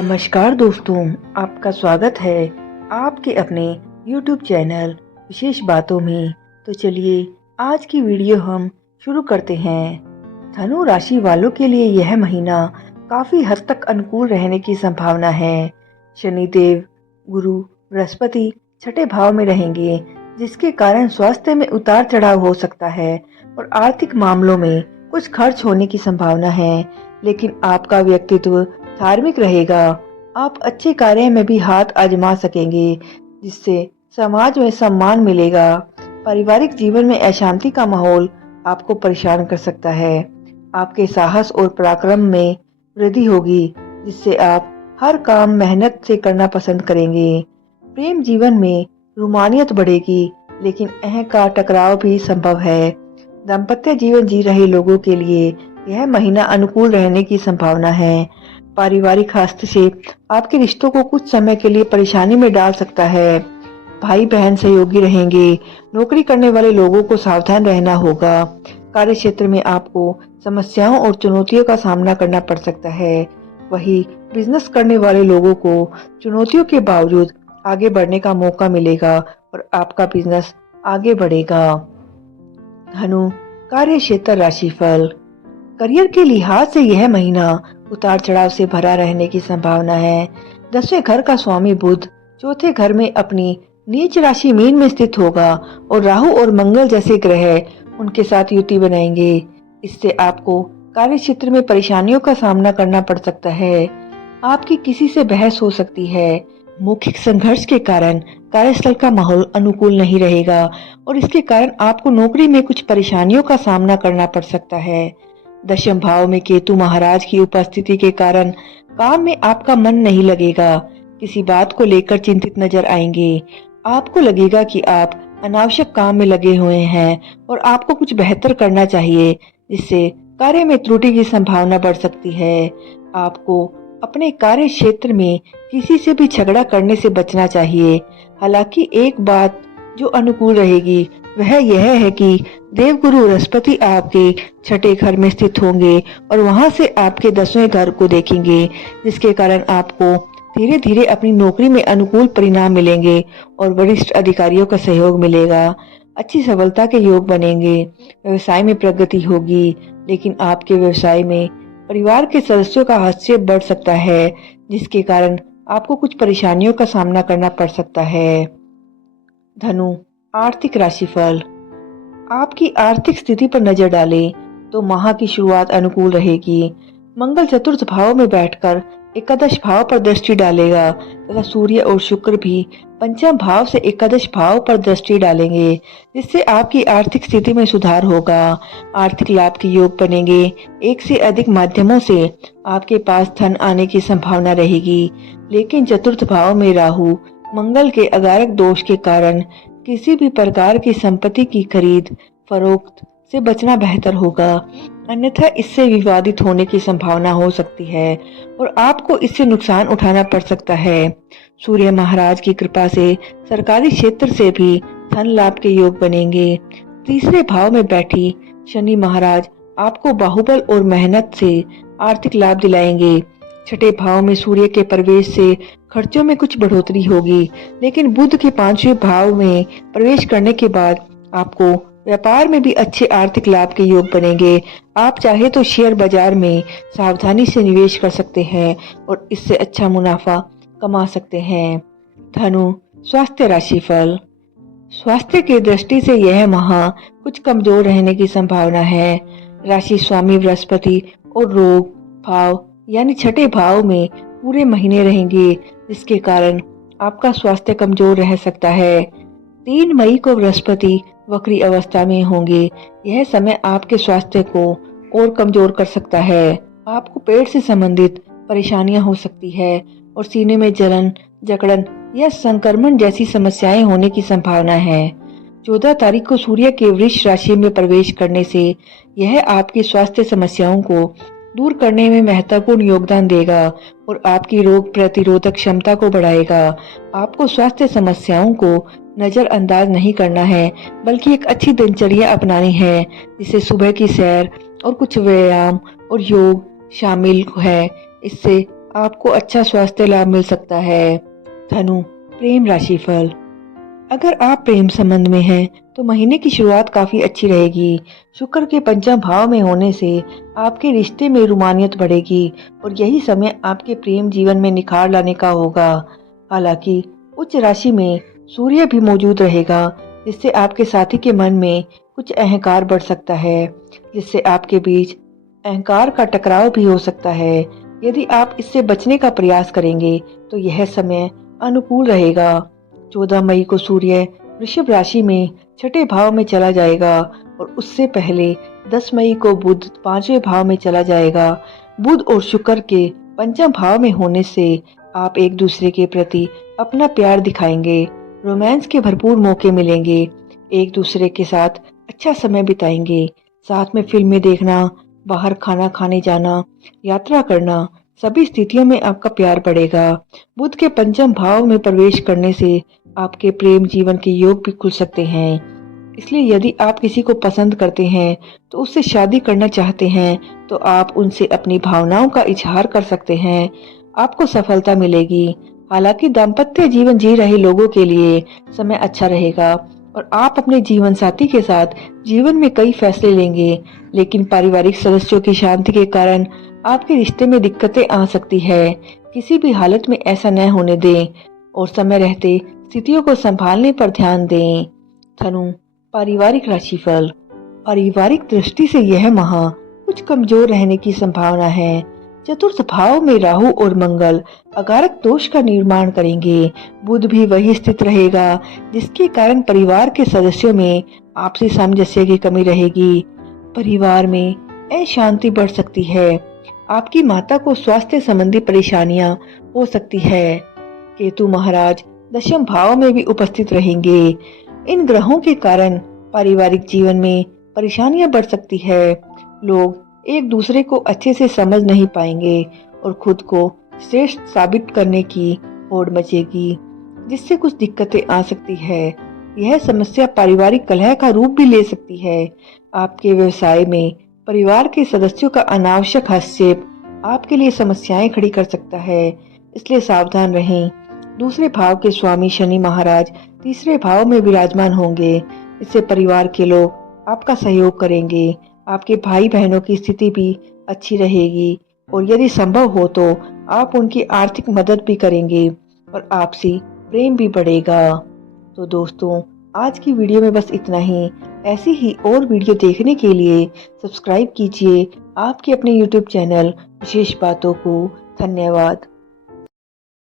नमस्कार दोस्तों, आपका स्वागत है आपके अपने YouTube चैनल विशेष बातों में। तो चलिए आज की वीडियो हम शुरू करते हैं। धनु राशि वालों के लिए यह महीना काफी हद तक अनुकूल रहने की संभावना है। शनिदेव, गुरु, बृहस्पति छठे भाव में रहेंगे, जिसके कारण स्वास्थ्य में उतार चढ़ाव हो सकता है और आर्थिक मामलों में कुछ खर्च होने की संभावना है। लेकिन आपका व्यक्तित्व धार्मिक रहेगा। आप अच्छे कार्य में भी हाथ आजमा सकेंगे, जिससे समाज में सम्मान मिलेगा। पारिवारिक जीवन में अशांति का माहौल आपको परेशान कर सकता है। आपके साहस और पराक्रम में वृद्धि होगी, जिससे आप हर काम मेहनत से करना पसंद करेंगे। प्रेम जीवन में रोमानियत बढ़ेगी, लेकिन अहं का टकराव भी संभव है। दाम्पत्य जीवन जी रहे लोगों के लिए यह महीना अनुकूल रहने की संभावना है। पारिवारिक हस्तक्षेप आपके रिश्तों को कुछ समय के लिए परेशानी में डाल सकता है। भाई बहन सहयोगी रहेंगे। नौकरी करने वाले लोगों को सावधान रहना होगा। कार्य क्षेत्र में आपको समस्याओं और चुनौतियों का सामना करना पड़ सकता है। वही बिजनेस करने वाले लोगों को चुनौतियों के बावजूद आगे बढ़ने का मौका मिलेगा और आपका बिजनेस आगे बढ़ेगा। धनु कार्य क्षेत्र राशिफल। करियर के लिहाज से यह महीना उतार चढ़ाव से भरा रहने की संभावना है। 10वें घर का स्वामी बुध चौथे घर में अपनी नीच राशि मीन में स्थित होगा और राहु और मंगल जैसे ग्रह उनके साथ युति बनाएंगे। इससे आपको कार्य क्षेत्र में परेशानियों का सामना करना पड़ सकता है। आपकी किसी से बहस हो सकती है। मौखिक संघर्ष के कारण कार्यस्थल का माहौल अनुकूल नहीं रहेगा और इसके कारण आपको नौकरी में कुछ परेशानियों का सामना करना पड़ सकता है। 10वें भाव में केतु महाराज की उपस्थिति के कारण काम में आपका मन नहीं लगेगा। किसी बात को लेकर चिंतित नजर आएंगे। आपको लगेगा कि आप अनावश्यक काम में लगे हुए हैं और आपको कुछ बेहतर करना चाहिए, जिससे कार्य में त्रुटि की संभावना बढ़ सकती है। आपको अपने कार्य क्षेत्र में किसी से भी झगड़ा करने से बचना चाहिए। हालांकि एक बात जो अनुकूल रहेगी वह यह है कि देवगुरु बृहस्पति आपके छठे घर में स्थित होंगे और वहां से आपके 10वें घर को देखेंगे, जिसके कारण आपको धीरे धीरे अपनी नौकरी में अनुकूल परिणाम मिलेंगे और वरिष्ठ अधिकारियों का सहयोग मिलेगा। अच्छी सफलता के योग बनेंगे। व्यवसाय में प्रगति होगी, लेकिन आपके व्यवसाय में परिवार के सदस्यों का हस्तक्षेप बढ़ सकता है, जिसके कारण आपको कुछ परेशानियों का सामना करना पड़ सकता है। धनु आर्थिक राशिफल। आपकी आर्थिक स्थिति पर नजर डालें तो माह की शुरुआत अनुकूल रहेगी। मंगल चतुर्थ भाव में बैठकर एकादश भाव पर दृष्टि डालेगा तथा सूर्य और शुक्र भी पंचम भाव से एकादश भाव पर दृष्टि डालेंगे, जिससे आपकी आर्थिक स्थिति में सुधार होगा। आर्थिक लाभ के योग बनेंगे। एक से अधिक माध्यमों से आपके पास धन आने की संभावना रहेगी, लेकिन चतुर्थ भाव में राहु मंगल के अगारक दोष के कारण किसी भी प्रकार की संपत्ति की खरीद फरोख्त से बचना बेहतर होगा, अन्यथा इससे विवादित होने की संभावना हो सकती है और आपको इससे नुकसान उठाना पड़ सकता है। सूर्य महाराज की कृपा से सरकारी क्षेत्र से भी धन लाभ के योग बनेंगे। तीसरे भाव में बैठी शनि महाराज आपको बाहुबल और मेहनत से आर्थिक लाभ दिलाएंगे। छठे भाव में सूर्य के प्रवेश से खर्चों में कुछ बढ़ोतरी होगी, लेकिन बुध के 5वें भाव में प्रवेश करने के बाद आपको व्यापार में भी अच्छे आर्थिक लाभ के योग बनेंगे। आप चाहे तो शेयर बाजार में सावधानी से निवेश कर सकते हैं और इससे अच्छा मुनाफा कमा सकते हैं। धनु स्वास्थ्य राशिफल। स्वास्थ्य की दृष्टि से यह माह कुछ कमजोर रहने की संभावना है। राशि स्वामी बृहस्पति और रोग भाव यानी छठे भाव में पूरे महीने रहेंगे, जिसके कारण आपका स्वास्थ्य कमजोर रह सकता है। 3 मई को बृहस्पति वक्री अवस्था में होंगे। यह समय आपके स्वास्थ्य को और कमजोर कर सकता है। आपको पेट से संबंधित परेशानियां हो सकती है और सीने में जलन, जकड़न या संक्रमण जैसी समस्याएं होने की संभावना है। 14 तारीख को सूर्य के वृष राशि में प्रवेश करने से यह आपकी स्वास्थ्य समस्याओं को दूर करने में महत्वपूर्ण योगदान देगा और आपकी रोग प्रतिरोधक क्षमता को बढ़ाएगा। आपको स्वास्थ्य समस्याओं को नजरअंदाज नहीं करना है, बल्कि एक अच्छी दिनचर्या अपनानी है, जिसे सुबह की सैर, और कुछ व्यायाम और योग शामिल है। इससे आपको अच्छा स्वास्थ्य लाभ मिल सकता है। धनु, प्रेम राशिफल। अगर आप प्रेम संबंध में हैं तो महीने की शुरुआत काफी अच्छी रहेगी। शुक्र के पंचम भाव में होने से आपके रिश्ते में रोमानियत बढ़ेगी और यही समय आपके प्रेम जीवन में निखार लाने का होगा। हालांकि उच्च राशि में सूर्य भी मौजूद रहेगा, जिससे आपके साथी के मन में कुछ अहंकार बढ़ सकता है, जिससे आपके बीच अहंकार का टकराव भी हो सकता है। यदि आप इससे बचने का प्रयास करेंगे तो यह समय अनुकूल रहेगा। 14 मई को सूर्य वृषभ राशि में छठे भाव में चला जाएगा और उससे पहले 10 मई को बुध पांचवें भाव में चला जाएगा। बुध और शुक्र के पंचम भाव में होने से आप एक दूसरे के प्रति अपना प्यार दिखाएंगे, रोमांस के भरपूर मौके मिलेंगे, एक दूसरे के साथ अच्छा समय बिताएंगे। साथ में फिल्में देखना, बाहर खाना खाने जाना, यात्रा करना, सभी स्थितियों में आपका प्यार बढ़ेगा। बुध के पंचम भाव में प्रवेश करने से आपके प्रेम जीवन के योग भी खुल सकते हैं। इसलिए यदि आप किसी को पसंद करते हैं तो उससे शादी करना चाहते हैं तो आप उनसे अपनी भावनाओं का इजहार कर सकते हैं। आपको सफलता मिलेगी। हालांकि दाम्पत्य जीवन जी रहे लोगों के लिए समय अच्छा रहेगा और आप अपने जीवन साथी के साथ जीवन में कई फैसले लेंगे, लेकिन पारिवारिक सदस्यों की शांति के कारण आपके रिश्ते में दिक्कतें आ सकती है। किसी भी हालत में ऐसा न होने दें और समय रहते स्थितियों को संभालने पर ध्यान दें। धनु, पारिवारिक राशिफल। पारिवारिक दृष्टि से यह माह कुछ कमजोर रहने की संभावना है। चतुर्थ भाव में राहु और मंगल अकारक दोष का निर्माण करेंगे। बुध भी वही स्थित रहेगा, जिसके कारण परिवार के सदस्यों में आपसी सामंजस्य की कमी रहेगी। परिवार में अशांति बढ़ सकती है। आपकी माता को स्वास्थ्य संबंधी परेशानियां हो सकती है। केतु महाराज दशम भाव में भी उपस्थित रहेंगे। इन ग्रहों के कारण पारिवारिक जीवन में परेशानियां बढ़ सकती है। लोग एक दूसरे को अच्छे से समझ नहीं पाएंगे और खुद को श्रेष्ठ साबित करने की होड़ मचेगी, जिससे कुछ दिक्कतें आ सकती है। यह समस्या पारिवारिक कलह का रूप भी ले सकती है। आपके व्यवसाय में परिवार के सदस्यों का अनावश्यक हस्तक्षेप आपके लिए समस्याएं खड़ी कर सकता है, इसलिए सावधान रहें। दूसरे भाव के स्वामी शनि महाराज तीसरे भाव में विराजमान होंगे। इससे परिवार के लोग आपका सहयोग करेंगे। आपके भाई बहनों की स्थिति भी अच्छी रहेगी और यदि संभव हो तो आप उनकी आर्थिक मदद भी करेंगे और आपसी प्रेम भी बढ़ेगा। तो दोस्तों, आज की वीडियो में बस इतना ही। ऐसी ही और वीडियो देखने के लिए सब्सक्राइब कीजिए आपके अपने YouTube चैनल विशेष बातों को। धन्यवाद।